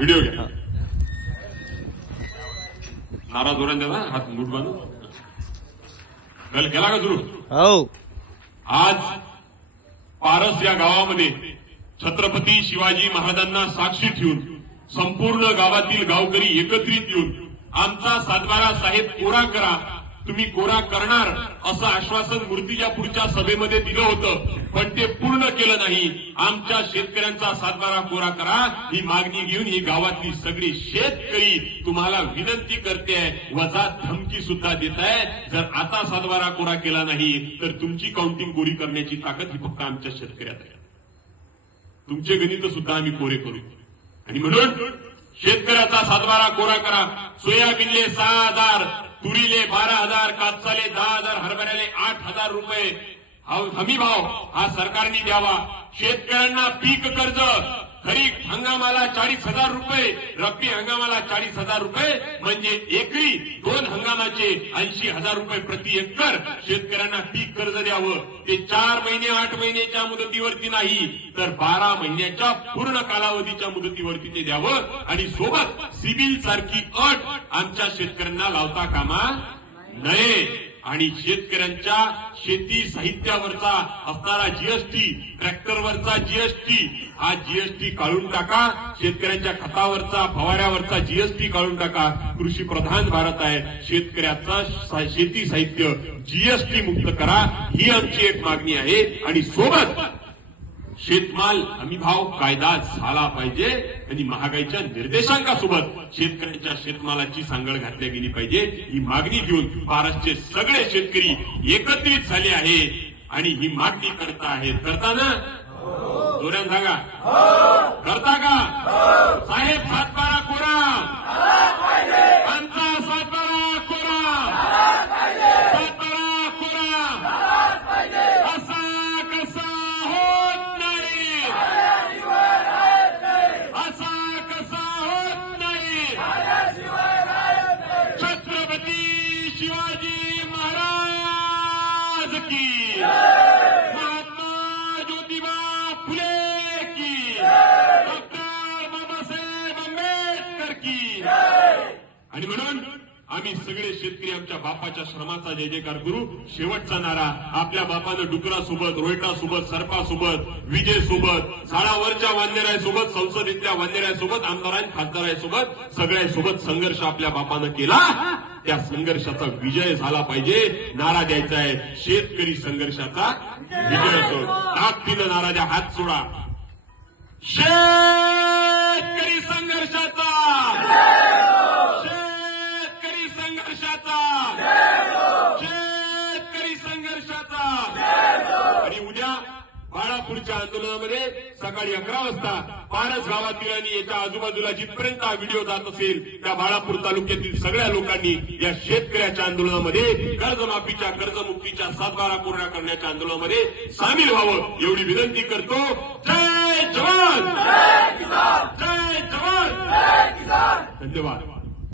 Video घ्या. नारा जोरान द्या ना हात मुठ बांधून. कल केला का सुरू? हो. आज पारस या गावामध्ये छत्रपती शिवाजी महाराजांना साक्षी ठेवून संपूर्ण गावातील गावकरी एकत्रित येऊन आमचा सातबारा साहेब कोरा करा तुम्ही कोरा करणार असं आश्वासन मूर्तीच्या पुढच्या सभेमध्ये दिलं होतं. पण ते पूर्ण केलं नाही. आमच्या शेतकऱ्यांचा सातबारा कोरा करा. ही मागणी घेऊन ही गावातली सगळी शेतकरी तुम्हाला विनंती करते वजा धमकी सुद्धा देत आहे. जर आता सातबारा कोरा केला नाही तर तुमची काउंटिंग कोरी करण्याची ताकद ही फक्त आमच्या शेतकऱ्यात आहे. तुमचे गणित सुद्धा आम्ही कोरे करू. आणि म्हणून शेतकऱ्याचा सातबारा कोरा करा. सोयाबीनले सहा हजार तुरीले बारा हजार कापसाले दहा हजार हरभऱ्याले आठ हजार रुपये. हमी भाव हा सरकारने द्यावा. शेतकऱ्यांना पीक कर्ज खरीप हंगामाला चाळीस हजार रुपये रब्बी हंगामाला चाळीस हजार रुपये म्हणजे एकरी दोन हंगामाचे ऐंशी हजार रुपये प्रति एकर शेतकऱ्यांना पीक कर्ज द्यावं. ते चार महिने आठ महिन्याच्या मुदतीवरती नाही तर बारा महिन्याच्या पूर्ण कालावधीच्या मुदतीवरती ते द्यावं. आणि सोबत सिबिल सारखी अट आमच्या शेतकऱ्यांना लावता कामा नये. आणि शेतकऱ्यांच्या शेती साहित्यावरचा असणारा जीएसटी ट्रॅक्टरवरचा जीएसटी हा जीएसटी काढून टाका. शेतकऱ्यांच्या खतावरचा फवाऱ्यावरचा जीएसटी काढून टाका. कृषी प्रधान भारत आहे. शेतकऱ्याचा शेती साहित्य जीएसटी मुक्त करा. ही आमची एक मागणी आहे. आणि सोबत शेतमाल हमी भाव कायदा झाला पाहिजे आणि महागाईच्या निर्देशांकासोबत शेतकऱ्यांच्या शेतमालाची सांगड घातल्या गेली पाहिजे. ही मागणी घेऊन महाराष्ट्रचे सगळे शेतकरी एकत्रित झाले आहे आणि ही मागणी करता आहेत. करताना जोऱ्यान सांगा. करता का? साहेब सातबारा कोरा आमचा सातबारा कोरा सातबारा कोरा असा कसा होत नाही असा कसा होत नाही छत्रपती शिवाजी महाराज की। महात्मा ज्योतिबा फुले की। डॉक्टर बाबासाहेब आंबेडकर की। आणि म्हणून आम्ही सगळे शेतकरी आमच्या बापाच्या श्रमाचा जय जयकार करू. शेवटचा नारा आपल्या बापानं डुकरासोबत रोहिटासोबत सरपासोबत विजयसोबत झाडावरच्या वांदेरायसोबत संसदेतल्या वांदेरायसोबत आमदारां खासदारांसोबत सगळ्यासोबत संघर्ष आपल्या बापानं केला. त्या संघर्षाचा विजय झाला पाहिजे. नारा द्यायचा आहे. शेतकरी संघर्षाचा विजय असो ताकदीनं नारा द्या. हात सोडा शेतकरी संघर्षाचा शेतकरी संघर्षाचा शेतकरी संघर्षाचा आणि उद्या बाळापूरच्या आंदोलनामध्ये सकाळी अकरा वाजता पारस गावातील आणि याच्या आजूबाजूला जिथपर्यंत हा व्हिडिओ जात असेल त्या बाळापूर तालुक्यातील सगळ्या लोकांनी या शेतकऱ्याच्या आंदोलनामध्ये कर्जमाफीच्या कर्जमुक्तीच्या सातबारा पूर्ण करण्याच्या आंदोलनामध्ये सामील व्हावं एवढी विनंती करतो. जय जवान! जय जवान! धन्यवाद.